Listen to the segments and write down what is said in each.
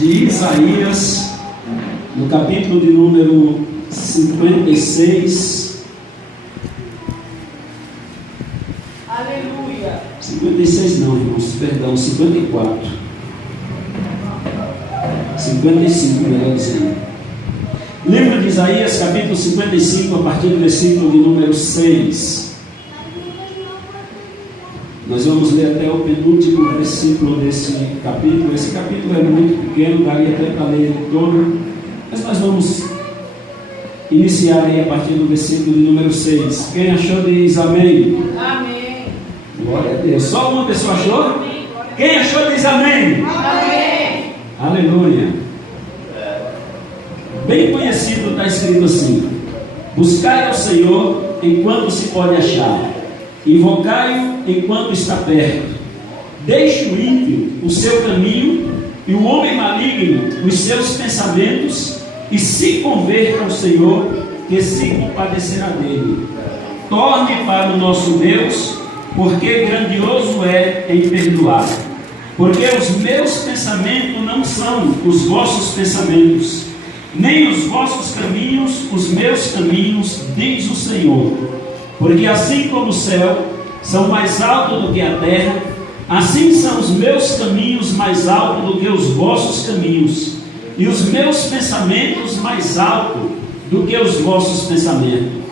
de Isaías, no capítulo de número 56. Aleluia. 56 não, irmãos, perdão, 54. 55, melhor dizendo. Livro de Isaías, capítulo 55, a partir do versículo de número 6. Nós vamos ler até o penúltimo versículo desse capítulo. Esse capítulo é muito pequeno, daria até para ler ele todo, mas nós vamos iniciar aí a partir do versículo de número 6. Quem achou diz amém. Amém. Glória a Deus. Só uma pessoa achou? Quem achou diz amém. Amém. Aleluia. Bem conhecido está escrito assim: buscai ao Senhor enquanto se pode achar, invocai-o enquanto está perto. Deixe o ímpio o seu caminho e o homem maligno os seus pensamentos, e se converta ao Senhor, que se compadecerá dele. Torne para o nosso Deus, porque grandioso é em perdoar. Porque os meus pensamentos não são os vossos pensamentos, nem os vossos caminhos os meus caminhos, diz o Senhor. Porque assim como o céu são mais altos do que a terra, assim são os meus caminhos mais altos do que os vossos caminhos, e os meus pensamentos mais altos do que os vossos pensamentos.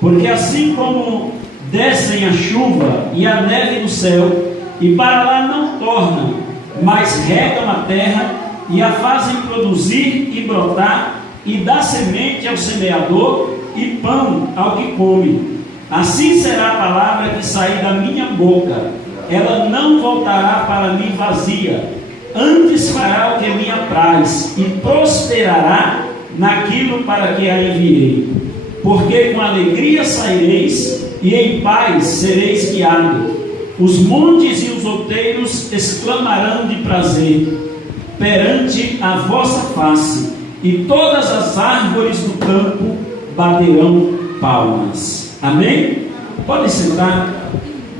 Porque assim como descem a chuva e a neve do céu, e para lá não tornam, mas regam a terra, e a fazem produzir e brotar, e dá semente ao semeador, e pão ao que come, assim será a palavra que sair da minha boca. Ela não voltará para mim vazia, antes fará o que me apraz, e prosperará naquilo para que a enviei. Porque com alegria saireis, e em paz sereis guiados. Os montes e os outeiros exclamarão de prazer perante a vossa face, e todas as árvores do campo baterão palmas. Amém? Podem sentar.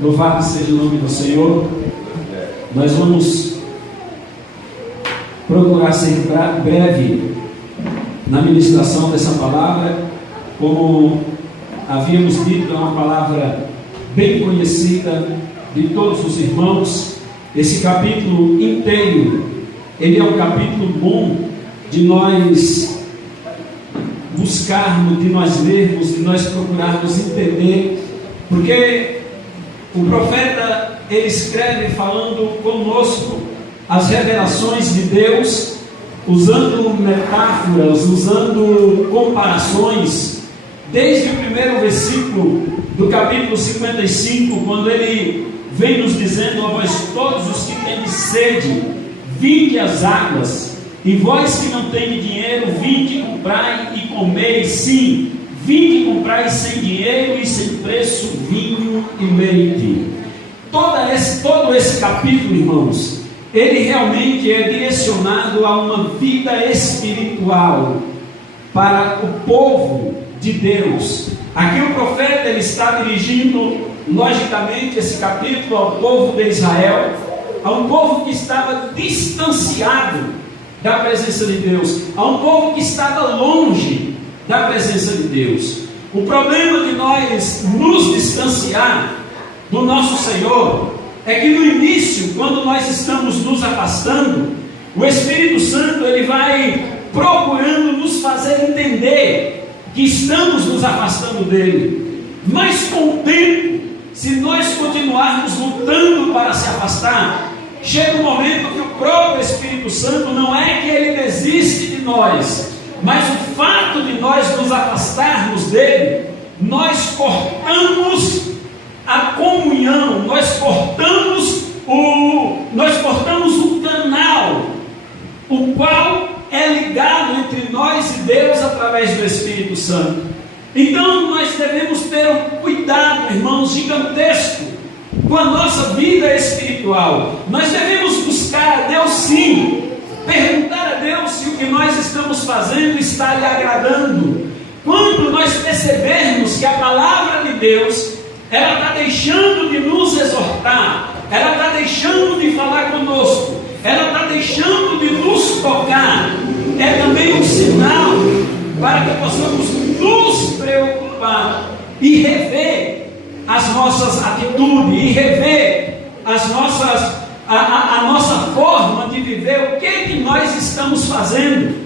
Louvado seja o nome do Senhor. Nós vamos procurar ser breve na ministração dessa palavra. Como havíamos dito, é uma palavra bem conhecida de todos os irmãos. Esse capítulo inteiro, ele é um capítulo bom de nós buscarmos, de nós lermos, de nós procurarmos entender, porque o profeta, ele escreve falando conosco as revelações de Deus, usando metáforas, usando comparações, desde o primeiro versículo do capítulo 55, quando ele vem nos dizendo: a vós todos os que tendes sede, vinde às águas, e vós que não tendes dinheiro, vinde comprai e comei. Sim, vinde comprai sem dinheiro e sem preço vinho e leite. Todo esse capítulo, irmãos, ele realmente é direcionado a uma vida espiritual para o povo de Deus. Aqui o profeta, ele está dirigindo logicamente esse capítulo ao povo de Israel, a um povo que estava distanciado da presença de Deus, a um povo que estava longe da presença de Deus. O problema de nós nos distanciar do nosso Senhor é que no início, quando nós estamos nos afastando, o Espírito Santo, ele vai procurando nos fazer entender que estamos nos afastando dele. Mas com o tempo, se nós continuarmos lutando para se afastar, chega um momento que o próprio Espírito Santo, não é que ele desiste de nós, mas o fato de nós nos afastarmos dele, nós cortamos a comunhão, nós cortamos o canal, o qual é ligado entre nós e Deus através do Espírito Santo. Então nós devemos ter um cuidado, irmãos, gigantesco com a nossa vida espiritual. Nós devemos buscar a Deus, sim, perguntar a Deus se o que nós estamos fazendo está lhe agradando. Quando nós percebermos que a palavra de Deus, ela está deixando de nos exortar, ela está deixando de falar conosco, ela está deixando de nos tocar é também um sinal para que possamos nos preocupar e rever as nossas atitudes, e rever as nossas, a nossa forma de viver, o que nós estamos fazendo.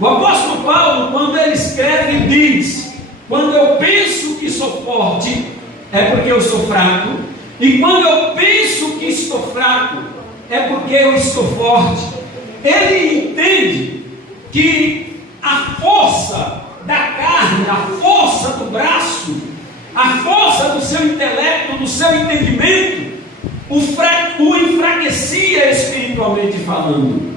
O apóstolo Paulo, quando ele escreve, diz: quando eu penso que sou forte, é porque eu sou fraco, e quando eu penso que estou fraco, é porque eu estou forte. Ele entende que a força da carne, a força do braço, a força do seu intelecto, do seu entendimento, o enfraquecia espiritualmente falando.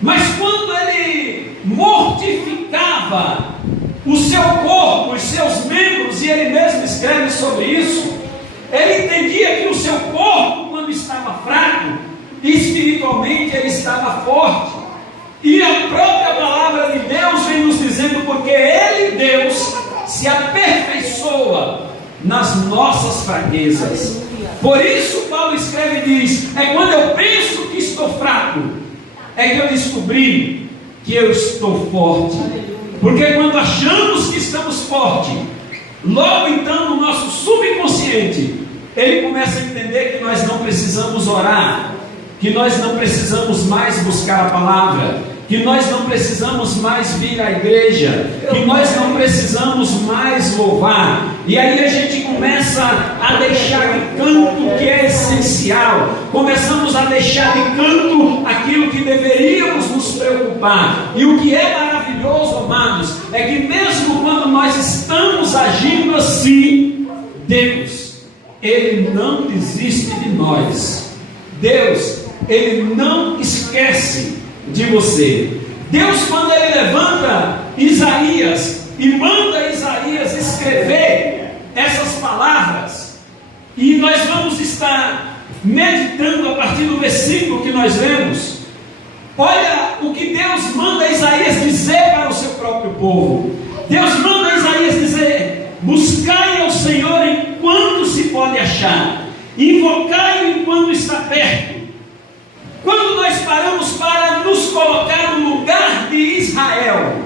Mas quando ele mortificava o seu corpo, os seus membros, e ele mesmo escreve sobre isso, ele entendia que o seu corpo, quando estava fraco, espiritualmente ele estava forte. E a própria palavra de Deus vem nos dizendo: porque Ele, Deus, se aperfeiçoa nas nossas fraquezas. Por isso Paulo escreve e diz: é quando eu penso que estou fraco, é que eu descobri que eu estou forte. Porque quando achamos que estamos fortes, logo então no nosso subconsciente, ele começa a entender que nós não precisamos orar, que nós não precisamos mais buscar a palavra, que nós não precisamos mais vir à igreja, que nós não precisamos mais louvar. E aí a gente começa a deixar de canto o que é essencial, começamos a deixar de canto aquilo que deveríamos nos preocupar. E o que é maravilhoso, amados, é que mesmo quando nós estamos agindo assim, Deus, Ele não desiste de nós. Deus, Ele não esquece de você. Deus, quando Ele levanta Isaías e manda Isaías escrever essas palavras, e nós vamos estar meditando a partir do versículo que nós lemos. Olha o que Deus manda Isaías dizer para o seu próprio povo. Deus manda Isaías dizer: buscai ao Senhor enquanto se pode achar, invocai-o enquanto está perto. Quando nós paramos para nos colocar no lugar de Israel,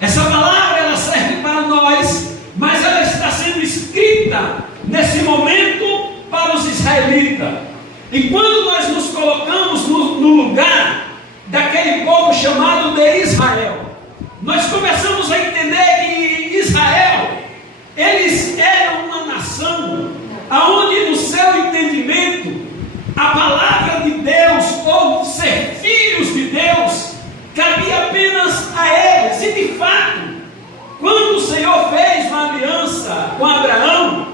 essa palavra ela serve para nós, mas ela está sendo escrita nesse momento para os israelitas. E quando nós nos colocamos no lugar daquele povo chamado de Israel, nós começamos a entender que Israel, eles eram uma nação aonde no seu entendimento a palavra de Deus, ou ser filhos de Deus, cabia apenas a eles. E de fato, quando o Senhor fez uma aliança com Abraão,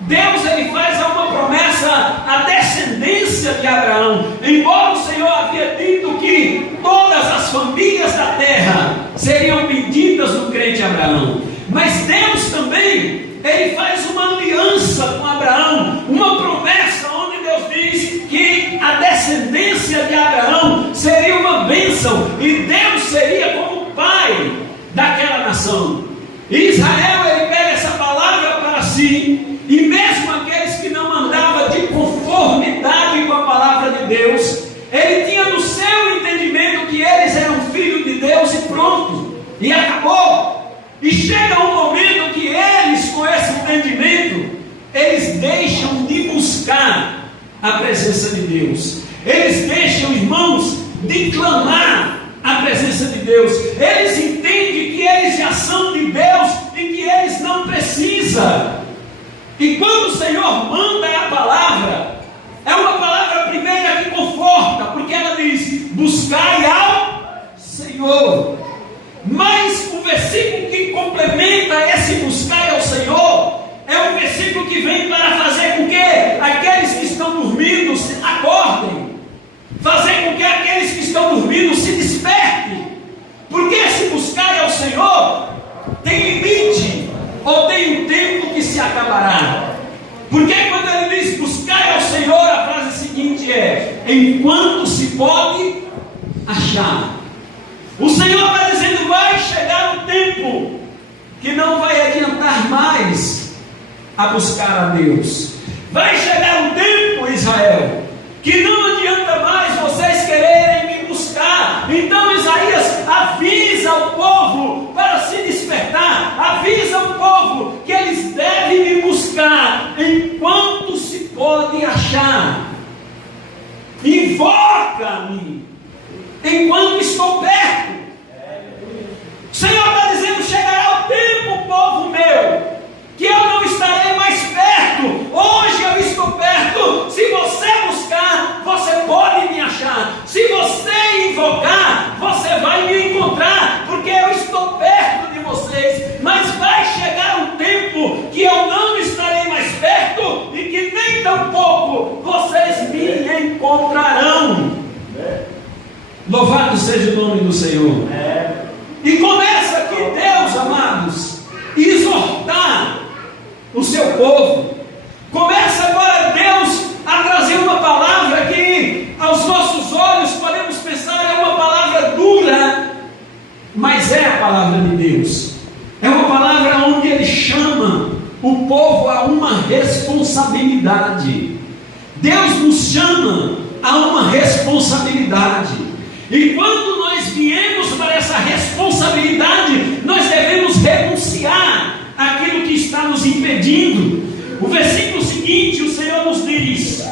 Deus ele faz uma promessa à descendência de Abraão. Embora o Senhor havia dito que todas as famílias da terra seriam benditas no crente Abraão, mas Deus também ele faz uma aliança com Abraão, uma promessa onde Deus diz que a descendência de Abraão seria uma bênção e Deus seria como pai daquela nação. Israel ele pega essa palavra para si, e mesmo aqueles que não andavam de conformidade com a palavra de Deus, ele tinha no seu entendimento que eles eram filhos de Deus e pronto, e acabou. E chega um momento que eles, com esse entendimento, eles deixam de buscar a presença de Deus. Eles deixam, irmãos, de clamar a presença de Deus. Eles entendem que eles já são de Deus e que eles não precisam. E quando o Senhor manda a palavra, é uma palavra primeira que conforta, porque ela diz: buscai ao Senhor. Mas o versículo que complementa esse buscar ao Senhor é um versículo que vem para fazer com que aqueles que estão dormindo se acordem, fazer com que aqueles que estão dormindo se despertem. Porque esse buscar ao Senhor tem limite, ou tem um tempo que se acabará. Porque quando ele diz buscar ao Senhor, a frase seguinte é: enquanto se pode achar. O Senhor está dizendo: vai chegar o tempo que não vai adiantar mais a buscar a Deus. Vai chegar um tempo, Israel, que não adianta mais vocês quererem me buscar, buscar. Então Isaías avisa o povo para se despertar, avisa o povo que eles devem me buscar enquanto se pode achar. Invoca-me enquanto estou perto. O Senhor está dizendo: chegará o tempo, povo meu, que eu não estarei mais perto. Hoje eu estou perto. Se você buscar, você pode me achar. Se você invocar, você vai me encontrar, porque eu estou perto de vocês. Mas vai chegar um tempo que eu não estarei mais perto e que nem tampouco vocês me encontrarão. Louvado seja o nome do Senhor. E começa aqui Deus, amados, exortar o seu povo. Começa agora Deus a trazer uma palavra que aos nossos olhos podemos pensar é uma palavra dura, mas é a palavra de Deus. É uma palavra onde Ele chama o povo a uma responsabilidade. Deus nos chama a uma responsabilidade. E quando nós viemos para essa responsabilidade, nós devemos renunciar àquilo que está nos impedindo. O versículo seguinte, o Senhor nos diz: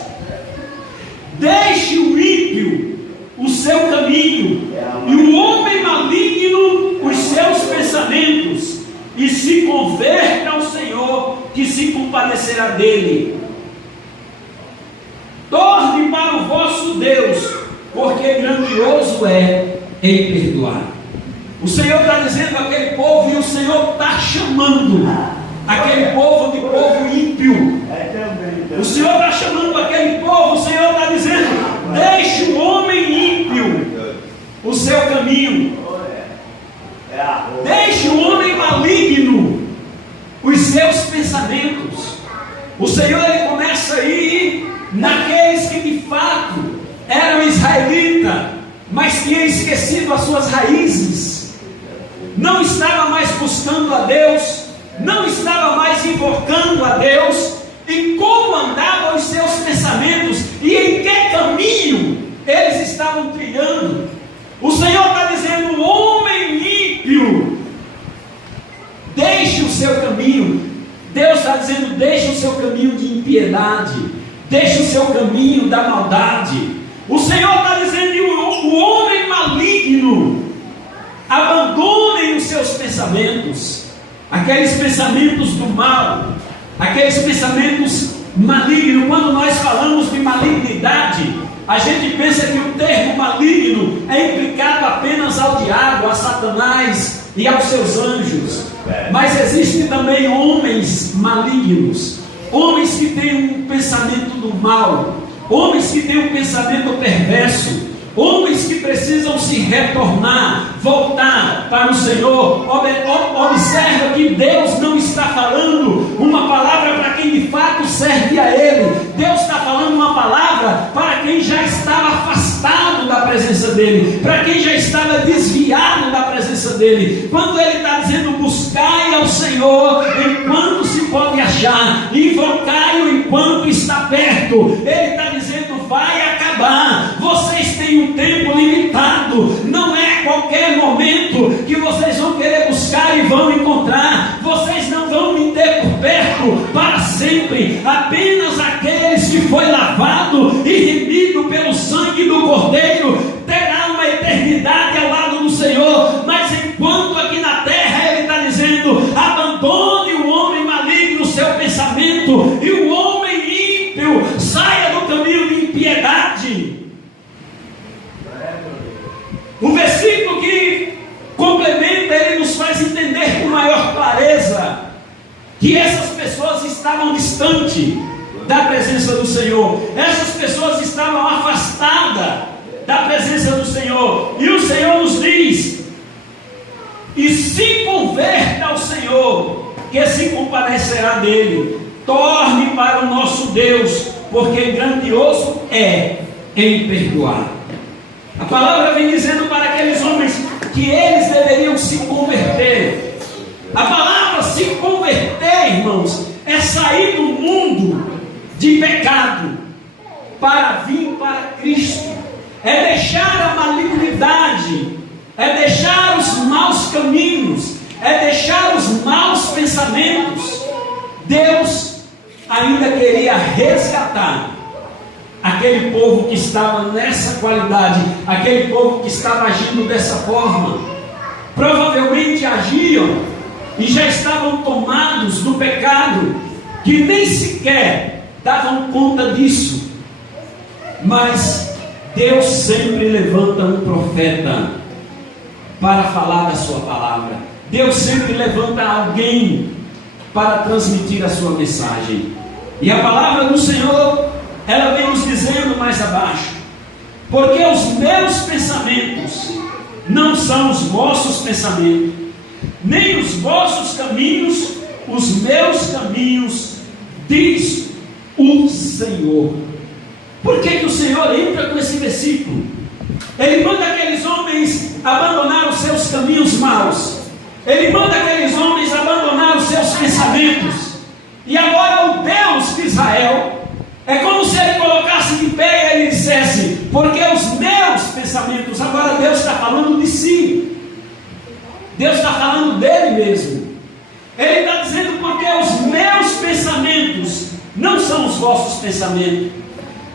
deixe o ímpio o seu caminho, e o homem maligno os seus pensamentos, e se converta ao Senhor, que se compadecerá dele. Torne para o vosso Deus, porque grandioso é em perdoar. O Senhor está dizendo àquele povo, e o Senhor está chamando aquele povo de povo ímpio. O Senhor está chamando aquele povo. O Senhor está dizendo: deixe o homem ímpio o seu caminho, deixe o homem maligno os seus pensamentos. O Senhor, Ele começa aí naqueles que de fato eram israelitas, mas tinham esquecido as suas raízes, não estava mais buscando a Deus, não estava mais invocando a Deus. E como andavam os seus pensamentos, e em que caminho eles estavam trilhando. O Senhor está dizendo: o homem ímpio, deixe o seu caminho. Deus está dizendo: deixe o seu caminho de impiedade, deixe o seu caminho da maldade. O Senhor está dizendo: o homem maligno, abandonem os seus pensamentos, aqueles pensamentos do mal, aqueles pensamentos malignos. Quando nós falamos de malignidade, a gente pensa que o termo maligno é implicado apenas ao diabo, a Satanás e aos seus anjos. Mas existem também homens malignos, homens que têm um pensamento do mal, homens que têm um pensamento perverso, homens que precisam se retornar, voltar para o Senhor. Observa que Deus não está falando uma palavra para quem de fato serve a Ele. Deus está falando uma palavra para quem já estava afastado da presença dEle, para quem já estava desviado da presença dEle. Quando Ele está dizendo: buscai ao Senhor enquanto se pode achar, invocai-o enquanto está perto. Ele está dizendo: vai acabar, vocês têm um tempo limitado, não é qualquer momento que vocês vão querer buscar e vão encontrar. Vocês não vão me ter por perto para sempre. Apenas aqueles que foi lavado e remido pelo sangue do Cordeiro terá uma eternidade ao lado do Senhor. Mas enquanto aqui na terra Ele está dizendo: abandone o homem maligno o seu pensamento, e o homem ímpio saia do caminho de impiedade. O versículo que complementa, ele nos faz entender com maior clareza que essas pessoas estavam distantes da presença do Senhor. Essas pessoas estavam afastadas da presença do Senhor. E o Senhor nos diz: e se converta ao Senhor, que se compadecerá dele. Torne para o nosso Deus, porque grandioso é em perdoar. A palavra vem dizendo para aqueles homens que eles deveriam se converter. A palavra se converter, irmãos, é sair do mundo de pecado para vir para Cristo, é deixar a malignidade mensagem é deixar os maus caminhos, é deixar os maus pensamentos. Deus ainda queria resgatar aquele povo que estava nessa qualidade, aquele povo que estava agindo dessa forma. Provavelmente agiam e já estavam tomados do pecado, que nem sequer davam conta disso. Mas Deus sempre levanta um profeta para falar da sua palavra. Deus sempre levanta alguém para transmitir a sua mensagem. E a palavra do Senhor, ela vem nos dizendo mais abaixo: porque os meus pensamentos não são os vossos pensamentos, nem os vossos caminhos os meus caminhos, diz o Senhor. Por que o Senhor entra com esse versículo? Ele manda aqueles homens abandonar os seus caminhos maus. Ele manda aqueles homens abandonar os seus pensamentos. E agora o Deus de Israel, é como se ele colocasse de pé e ele dissesse: porque os meus pensamentos, agora Deus está falando de si. Deus está falando dele mesmo. Ele está dizendo: porque os meus pensamentos não são os vossos pensamentos,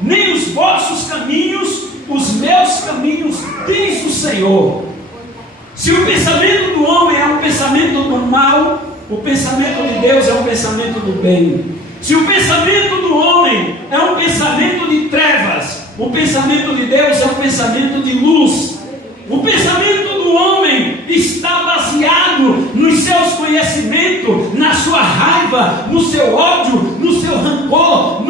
nem os vossos caminhos os meus caminhos, diz o Senhor. Se o pensamento do homem é um pensamento do mal, o pensamento de Deus é um pensamento do bem. Se o pensamento do homem é um pensamento de trevas, o pensamento de Deus é um pensamento de luz. O pensamento do homem está baseado nos seus conhecimentos, na sua raiva, no seu ódio, no seu rancor,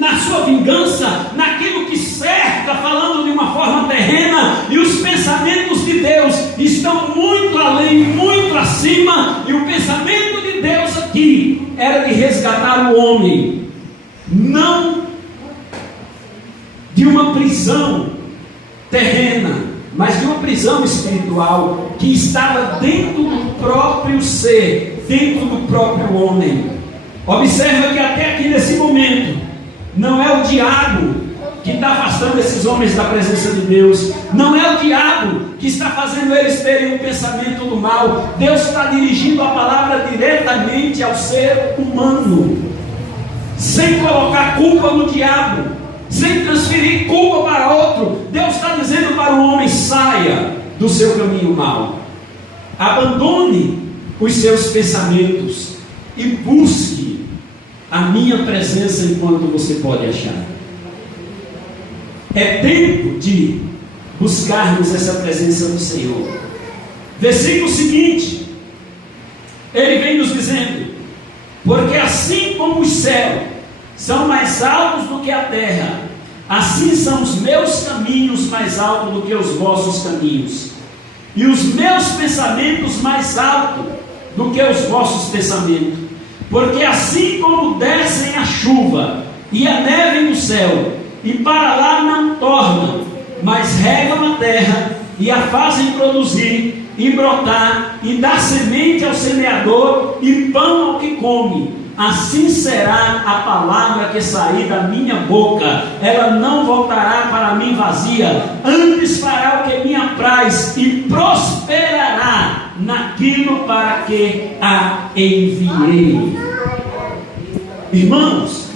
na sua vingança, naquilo que cerca, falando de uma forma terrena. E os pensamentos de Deus estão muito além, muito acima. E o pensamento de Deus aqui era de resgatar o homem, não de uma prisão terrena, mas de uma prisão espiritual que estava dentro do próprio ser, dentro do próprio homem. Observa que até aqui nesse momento não é o diabo que está afastando esses homens da presença de Deus, não é o diabo que está fazendo eles terem um pensamento do mal. Deus está dirigindo a palavra diretamente ao ser humano, sem colocar culpa no diabo, sem transferir culpa para outro. Deus está dizendo para o homem: saia do seu caminho mau, abandone os seus pensamentos e busque a minha presença enquanto você pode achar. É tempo de buscarmos essa presença do Senhor. Versículo seguinte, ele vem nos dizendo: porque assim como os céus são mais altos do que a terra, assim são os meus caminhos mais altos do que os vossos caminhos, e os meus pensamentos mais altos do que os vossos pensamentos. Porque assim como descem a chuva e a neve no céu, e para lá não tornam, mas regam a terra e a fazem produzir e brotar, e dar semente ao semeador e pão ao que come, assim será a palavra que sair da minha boca. Ela não voltará para mim vazia, antes fará o que me apraz e prosperará naquilo para que a enviei. Irmãos,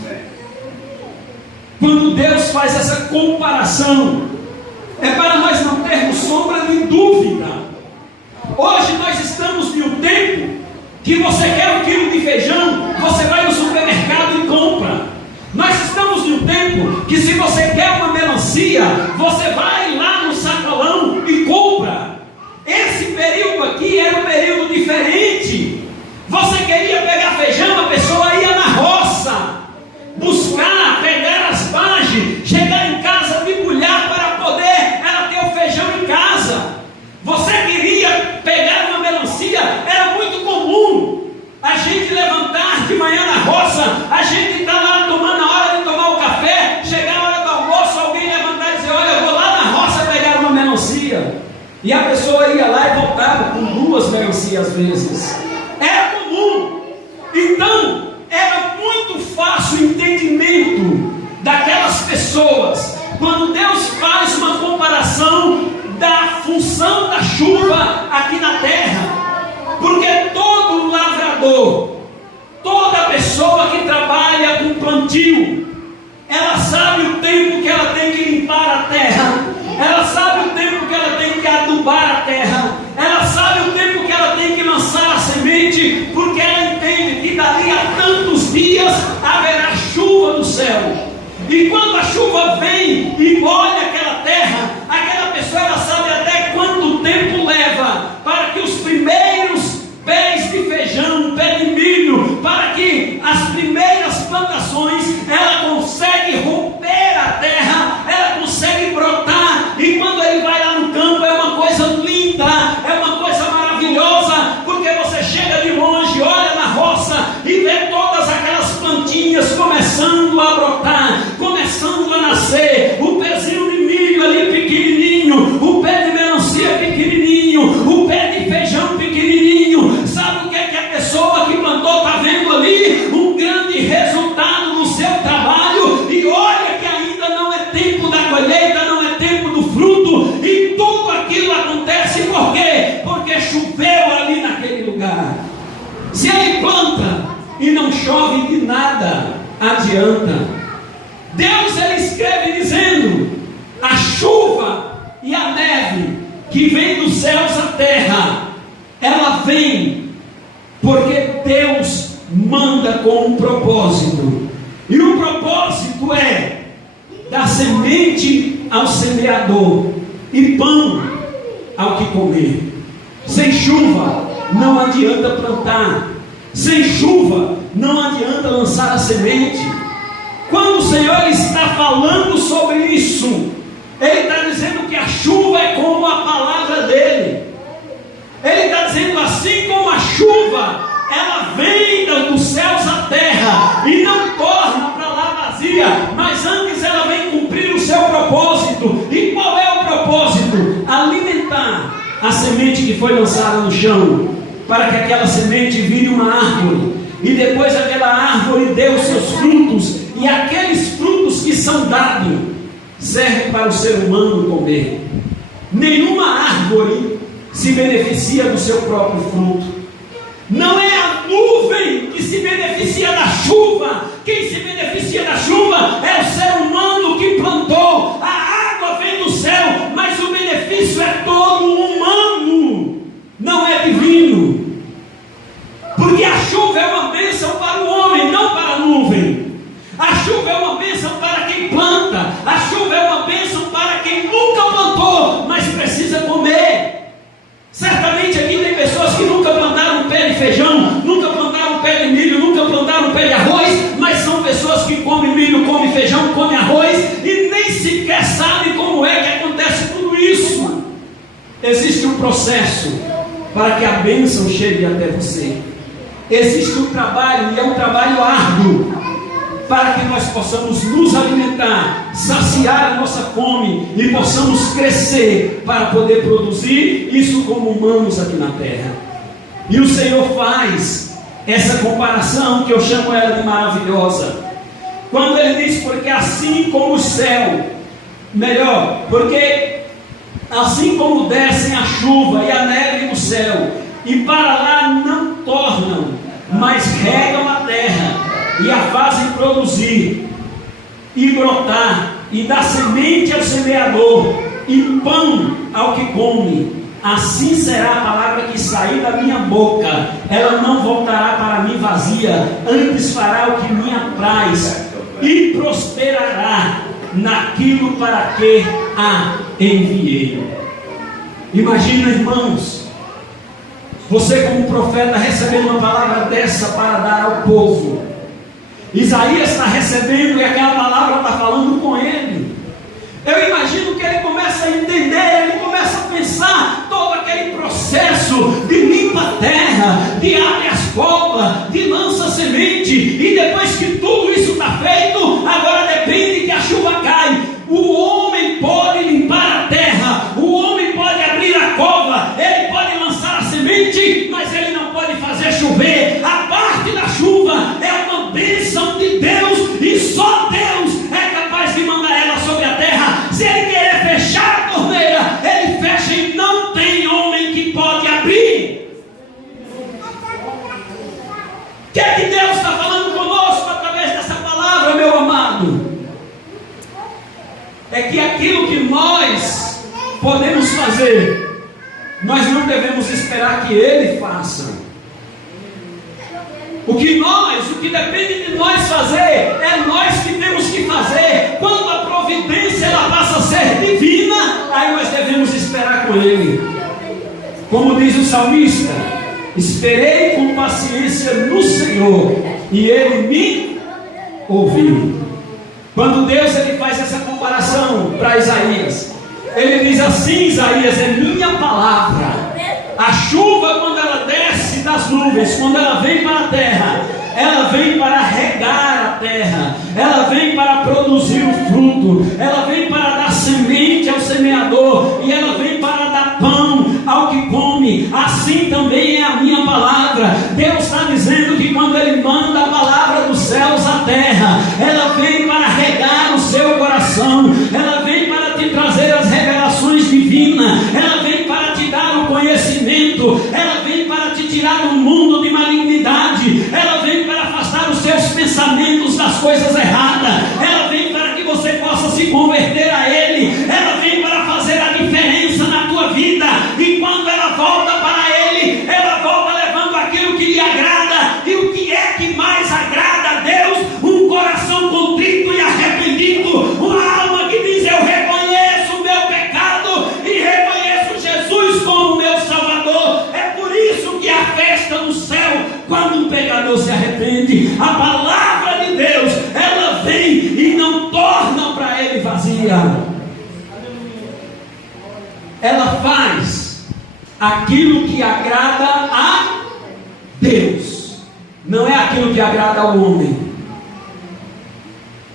quando Deus faz essa comparação, é para nós não termos sombra de dúvida. Hoje nós estamos em um tempo que você quer 1 quilo de feijão, você vai no supermercado e compra. Nós estamos em um tempo que, se você quer uma melancia, você vai lá no sacolão e compra. Esse período aqui era um período diferente. Você queria pegar feijão, a pessoa ia na roça, buscar, pegar as vagens, chegar em casa, debulhar para poder ela ter o feijão em casa. Você queria pegar uma melancia, era muito comum a gente levantar de manhã na roça, a gente está lá tomando a hora de tomar o café, chegar a hora do almoço, alguém levantar e dizer: olha, eu vou lá na roça pegar uma melancia. E a pessoa ia lá e voltava com 2 melancias às vezes. Era comum. Então, era muito fácil o entendimento daquelas pessoas. Quando Deus faz uma comparação da função da chuva aqui na terra, porque todo lavrador, toda pessoa que trabalha com plantio, ela sabe o tempo que ela tem que limpar a terra, ela sabe o tempo que ela tem que adubar a terra, ela sabe o tempo que ela tem que lançar a semente, porque ela entende que dali a tantos dias haverá chuva do céu. E quando a chuva vem e molha aquela terra, aquela pessoa ela sabe até quanto tempo leva para que os primeiros pés de feijão, pé de milho, para que as primeiras plantações, ela consegue romper a terra, ela consegue brotar, e quando ele vai lá no campo é uma coisa linda, é uma coisa maravilhosa, porque você chega de longe, olha na roça e vê todas aquelas plantinhas começando a brotar, começando a nascer, o pezinho de milho ali pequenininho, o pé de melancia pequenininho, o pé de feijão pequenininho. Sabe o que é que a pessoa que plantou está vendo ali? Um grande resultado no seu trabalho. E olha que ainda não é tempo da colheita, não é tempo do fruto, e tudo aquilo acontece por quê? Porque choveu ali naquele lugar. Se ele planta e não chove, de nada adianta. Deus ele escreve dizendo: a chuva e a neve que vem dos céus à terra, ela vem porque Deus manda com um propósito, e o propósito é dar semente ao semeador e pão ao que comer. Sem chuva não adianta plantar, sem chuva não adianta lançar a semente. Quando o Senhor está falando sobre isso, Ele está dizendo que a chuva é como a palavra dEle. Ele está dizendo, assim como a chuva, ela vem dos céus à terra e não torna para lá vazia, mas antes ela vem cumprir o seu propósito. E qual é o propósito? Alimentar a semente que foi lançada no chão, para que aquela semente vire uma árvore, e depois aquela árvore dê os seus frutos, e aqueles frutos que são dados servem para o ser humano comer. Nenhuma árvore se beneficia do seu próprio fruto. Não é a nuvem que se beneficia da chuva. Quem se beneficia da chuva é o ser humano que plantou. A água vem do céu, mas o benefício é todo humano, não é divino. Porque a chuva é uma bênção para o homem, não para a nuvem. A chuva é uma bênção para quem planta. A chuva é uma bênção para quem nunca plantou, mas precisa comer. Certamente aqui tem pessoas que nunca plantaram um pé de feijão, nunca plantaram um pé de milho, nunca plantaram um pé de arroz, mas são pessoas que comem milho, comem feijão, comem arroz e nem sequer sabem como é que acontece tudo isso. Existe um processo para que a bênção chegue até você. Existe um trabalho, e é um trabalho árduo, para que nós possamos nos alimentar, saciar a nossa fome e possamos crescer para poder produzir isso como humanos aqui na terra. E o Senhor faz essa comparação que eu chamo ela de maravilhosa, quando Ele diz: porque assim como o céu, porque assim como descem a chuva e a neve do céu, e para lá não tornam, mas regam a terra e a fazem produzir e brotar, e dar semente ao semeador e pão ao que come, assim será a palavra que sair da minha boca. Ela não voltará para mim vazia, antes fará o que me apraz e prosperará naquilo para que a enviei. Imagina, irmãos, você como profeta recebendo uma palavra dessa para dar ao povo. Isaías está recebendo e aquela palavra está falando com ele. Eu imagino que ele começa a entender, ele começa a pensar todo aquele processo de limpa a terra, de abre as covas, de lança semente, e depois que tudo isso está feito, agora depende que a chuva cai. O homem pode limpar a terra, o homem pode abrir a cova, ele pode lançar a semente, mas ele não pode fazer chover. A parte da chuva é uma bênção de Deus, e só Deus é capaz de mandar ela sobre a terra. Se Ele querer fechar a torneira, Ele fecha podemos fazer, nós não devemos esperar que Ele faça. O que depende de nós fazer, é nós que temos que fazer. Quando a providência ela passa a ser divina, aí nós devemos esperar com Ele. Como diz o salmista: esperei com paciência no Senhor, e Ele me ouviu. Quando Deus ele faz essa comparação para Isaías, Ele diz assim: Isaías, é minha palavra. A chuva, quando ela desce das nuvens, quando ela vem para a terra, ela vem para regar a terra, ela vem para produzir o fruto, ela vem para dar semente ao semeador, e ela vem para dar pão ao que come. Assim também é a minha palavra. Deus está dizendo que quando Ele manda a palavra dos céus à terra, ela vem para regar o seu coração, ela vem para te trazer as revelações divinas, ela vem para te dar o conhecimento, ela vem para te tirar do mundo de malignidade, ela vem para afastar os seus pensamentos das coisas erradas, ela vem para que você possa se converter a Ele, ela vem para fazer a diferença na tua vida. E quando ela volta para Ele, ela volta levando aquilo que lhe agrada. E o que é que mais agrada a Deus? Um coração contrito e arrependido, uma alma que diz: eu reconheço o meu pecado e reconheço Jesus como meu Salvador. É por isso que a festa no céu, quando um pecador se arrepende, a palavra de Deus, ela vem e não torna para Ele vazia. Ela faz aquilo que agrada a Deus, não é aquilo que agrada ao homem.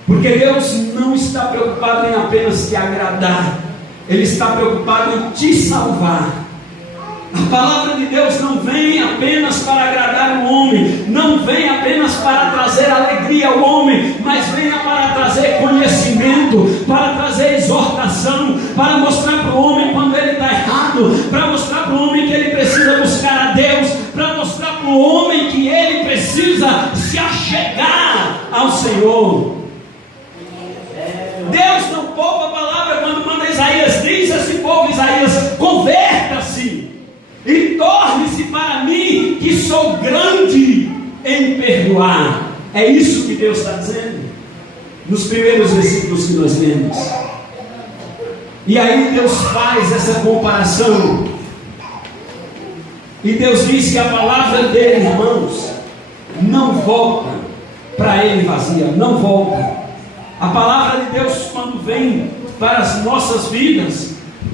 Porque Deus não está preocupado em apenas te agradar, Ele está preocupado em te salvar. A palavra de Deus não vem apenas para agradar o homem, não vem apenas para trazer alegria ao homem, mas vem para trazer conhecimento, para trazer exortação, para mostrar para o homem quando ele está errado, para mostrar para o homem que ele precisa buscar a Deus, para mostrar para o homem que ele precisa se achegar ao Senhor. Deus não poupa a palavra quando manda Isaías: diz a esse povo, Isaías, converta-se e torne-se para mim, que sou grande em perdoar. É isso que Deus está dizendo nos primeiros versículos que nós lemos. E aí Deus faz essa comparação, e Deus diz que a palavra dele, irmãos, não volta para Ele vazia, não volta. A palavra de Deus, quando vem para as nossas vidas,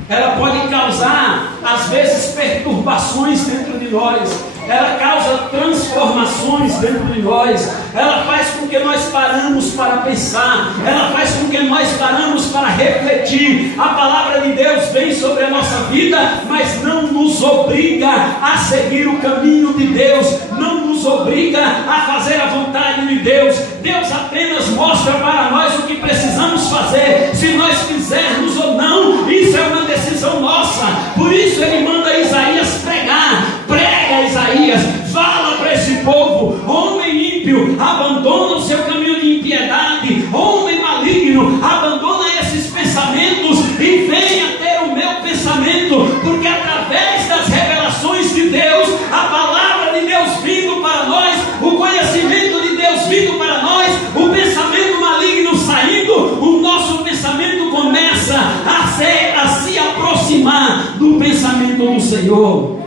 ela pode causar, às vezes, perturbações dentro de nós, ela causa transformações dentro de nós, ela faz com que nós paramos para pensar, ela faz com que nós paramos para refletir. A palavra de Deus vem sobre a nossa vida, mas não nos obriga a seguir o caminho de Deus, não nos obriga a fazer a vontade de Deus. Deus apenas mostra para nós o que precisamos fazer, se nós quisermos ou não, isso é uma decisão nossa. Por isso Ele manda Isaías pregar. Prega, Isaías, fala para esse povo: homem ímpio, abandona o seu caminho de impiedade, homem maligno, abandona esses pensamentos e venha ter o meu pensamento, porque através das revelações de Deus, a palavra de Deus vindo para nós, o conhecimento de Deus vindo para nós, o pensamento maligno saindo, o nosso pensamento começa a se aproximar do pensamento do Senhor.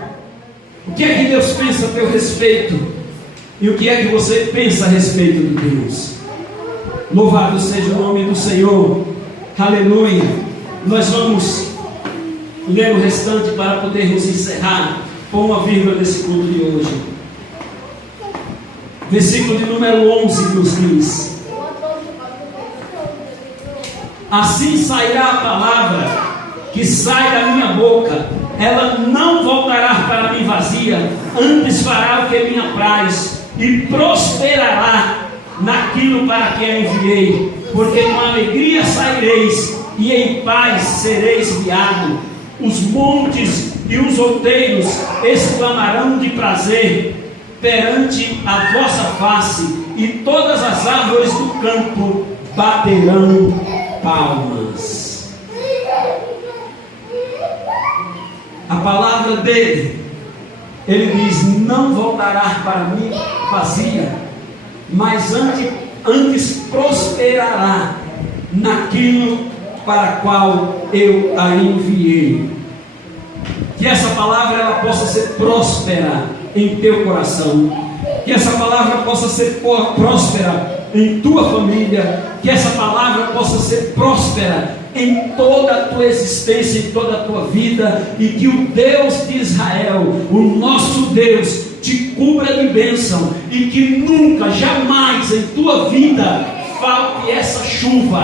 O que é que Deus pensa a teu respeito? E o que é que você pensa a respeito de Deus? Louvado seja o nome do Senhor. Aleluia. Nós vamos ler o restante para podermos encerrar com uma vírgula desse culto de hoje. Versículo de número 11 nos diz: assim sairá a palavra que sai da minha boca, ela não voltará para mim vazia, antes fará o que me apraz e prosperará naquilo para que a enviei, porque com alegria saireis e em paz sereis guiados. Os montes e os outeiros exclamarão de prazer perante a vossa face, e todas as árvores do campo baterão palmas. a palavra dele, ele diz: não voltará para mim vazia, mas antes prosperará naquilo para qual eu a enviei. Que essa palavra ela possa ser próspera em teu coração, que essa palavra possa ser próspera em tua família, que essa palavra possa ser próspera em toda a tua existência, em toda a tua vida, e que o Deus de Israel, o nosso Deus, te cubra de bênção, e que nunca, jamais em tua vida falte essa chuva,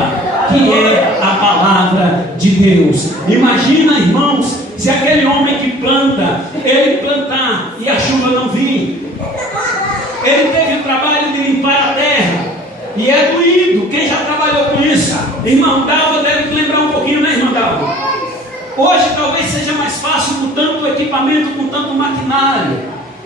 que é a palavra de Deus. Imagina, irmãos, se aquele homem que planta, ele plantar e a chuva não vir. Ele teve o trabalho de limpar a terra, e é doído. Quem já trabalhou com isso? Irmão Dalva deve lembrar um pouquinho, né, irmão Dalva? Hoje talvez seja mais fácil com tanto equipamento, com tanto maquinário.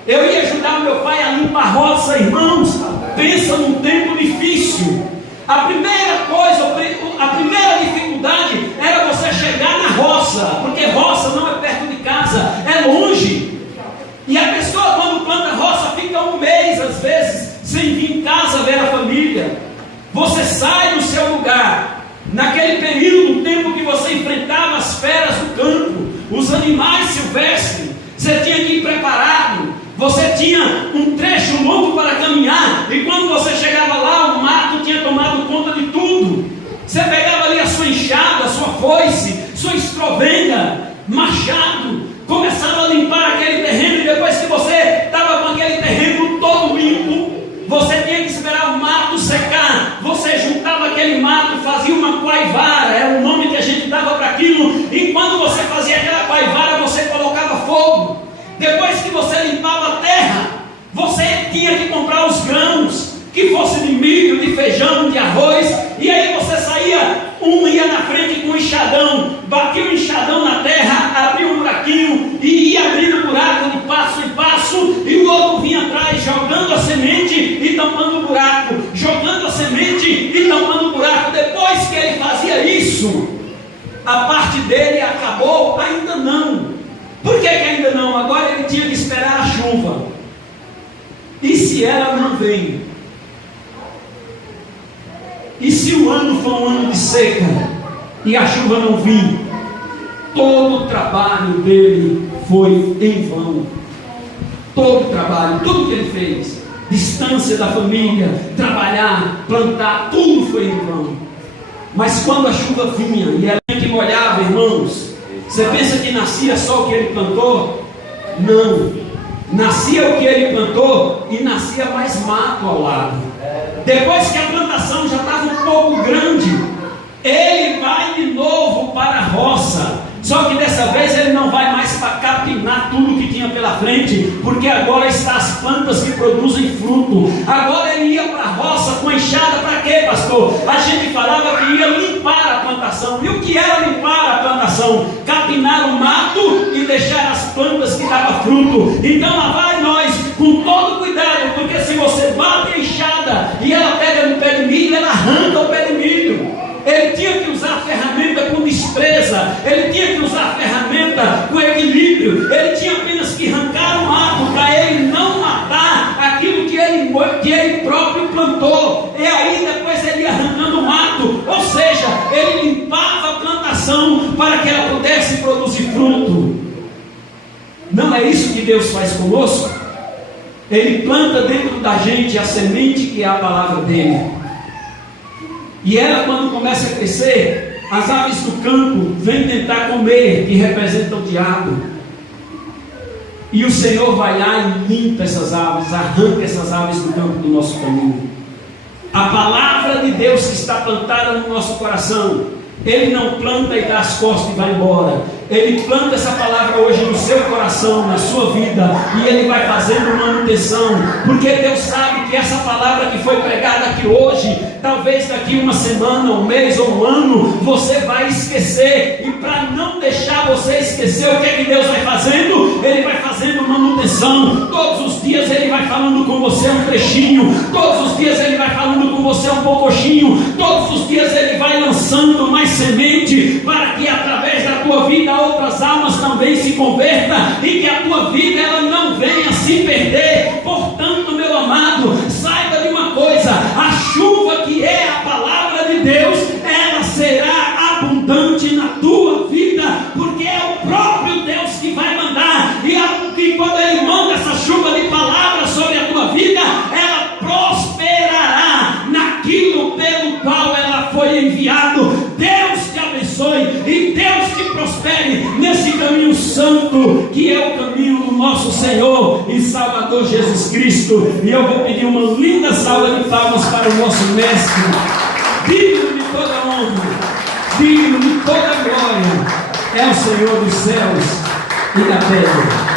Eu ia ajudar meu pai a limpar a roça, irmãos. Pensa num tempo difícil. A primeira coisa, a primeira dificuldade era você chegar na roça, porque roça não é perto de casa, é longe. E a pessoa, quando planta roça, fica um mês às vezes sem vir em casa ver a família. Você sai do seu lugar, naquele período, no tempo que você enfrentava as feras do campo, os animais silvestres, você tinha que ir preparado, você tinha um trecho longo para caminhar, e quando você chegava lá, o mato tinha tomado conta de tudo. Você pegava ali a sua enxada, a sua foice, sua estrovenga, machado, começava a limpar aquele terreno, e depois que você estava com aquele terreno todo limpo, você tinha que esperar o mato secar. Você juntava aquele mato, fazia uma coivara, era o nome que a gente dava para aquilo, e quando você fazia aquela coivara, você colocava fogo. Depois que você limpava a terra, você tinha que comprar os grãos, que fosse de milho, de feijão, de arroz, e aí você saía, um ia na frente com um enxadão, batia o enxadão na terra, abria um buraquinho e ia abrindo buraco de passo em passo, e o outro vinha atrás jogando a semente e tampando o buraco, jogando a semente e tampando o buraco. Depois que ele fazia isso, a parte dele acabou? Ainda não. Por que ainda não? Agora ele tinha que esperar a chuva. E se ela não vem? E se o ano for um ano de seca e a chuva não vir? Todo o trabalho dele foi em vão. Todo o trabalho, tudo que ele fez, distância da família, trabalhar, plantar, tudo foi em vão. Mas quando a chuva vinha e ela que molhava, irmãos, você pensa que nascia só o que ele plantou? Não. Nascia o que ele plantou e nascia mais mato ao lado. Depois que a plantação já estava um pouco grande, ele vai de novo para a roça. Só que dessa vez ele não vai mais para capinar tudo que tinha pela frente, porque agora está as plantas que produzem fruto. Agora ele ia para a roça com a enxada. Para quê, pastor? A gente falava que ia limpar a plantação. E o que era limpar a plantação? Capinar o mato e deixar as plantas que davam fruto. Então lá vai nós, com todo cuidado, porque se você bate a enxada e ela pega no pé de milho, ela arranca o pé de milho. Ele tinha que usar a ferramenta com destreza, ele tinha que usar a ferramenta com equilíbrio, ele tinha apenas que arrancar o mato para ele não matar aquilo que ele próprio plantou. E aí depois ele ia arrancando o mato, ou seja, ele limpava a plantação para que ela pudesse produzir fruto. Não é isso que Deus faz conosco? Ele planta dentro da gente a semente que é a palavra dele. E ela, quando começa a crescer, as aves do campo vêm tentar comer, que representa o diabo. E o Senhor vai lá e limpa essas aves, arranca essas aves do campo do nosso caminho. A palavra de Deus que está plantada no nosso coração, Ele não planta e dá as costas e vai embora. Ele planta essa palavra hoje no seu coração, na sua vida, e Ele vai fazendo manutenção, porque Deus sabe que essa palavra que foi pregada aqui hoje, talvez daqui uma semana, um mês ou um ano, você vai esquecer. E para não deixar você esquecer, o que é que Deus vai fazendo? Ele vai fazendo manutenção. Todos os dias Ele vai falando com você um trechinho, todos os dias Ele vai falando com você um pouquinho, todos os dias Ele vai lançando mais semente, para que através da tua tua vida outras almas também se convertam e que a tua vida ela não venha se perder. Portanto, meu amado, saiba de uma coisa: a chuva que é a palavra de Deus, ela será abundante na tua vida, porque é o próprio Deus que vai mandar, e quando Ele manda essa chuva de palavras sobre a tua vida, ela prosperará naquilo pelo qual ela foi enviado. Deus te abençoe e Deus te prospere nesse caminho santo, que é o caminho do nosso Senhor e Salvador Jesus Cristo. E eu vou pedir uma linda salva de palmas para o nosso mestre, digno de toda honra, digno de toda glória, é o Senhor dos céus e da terra.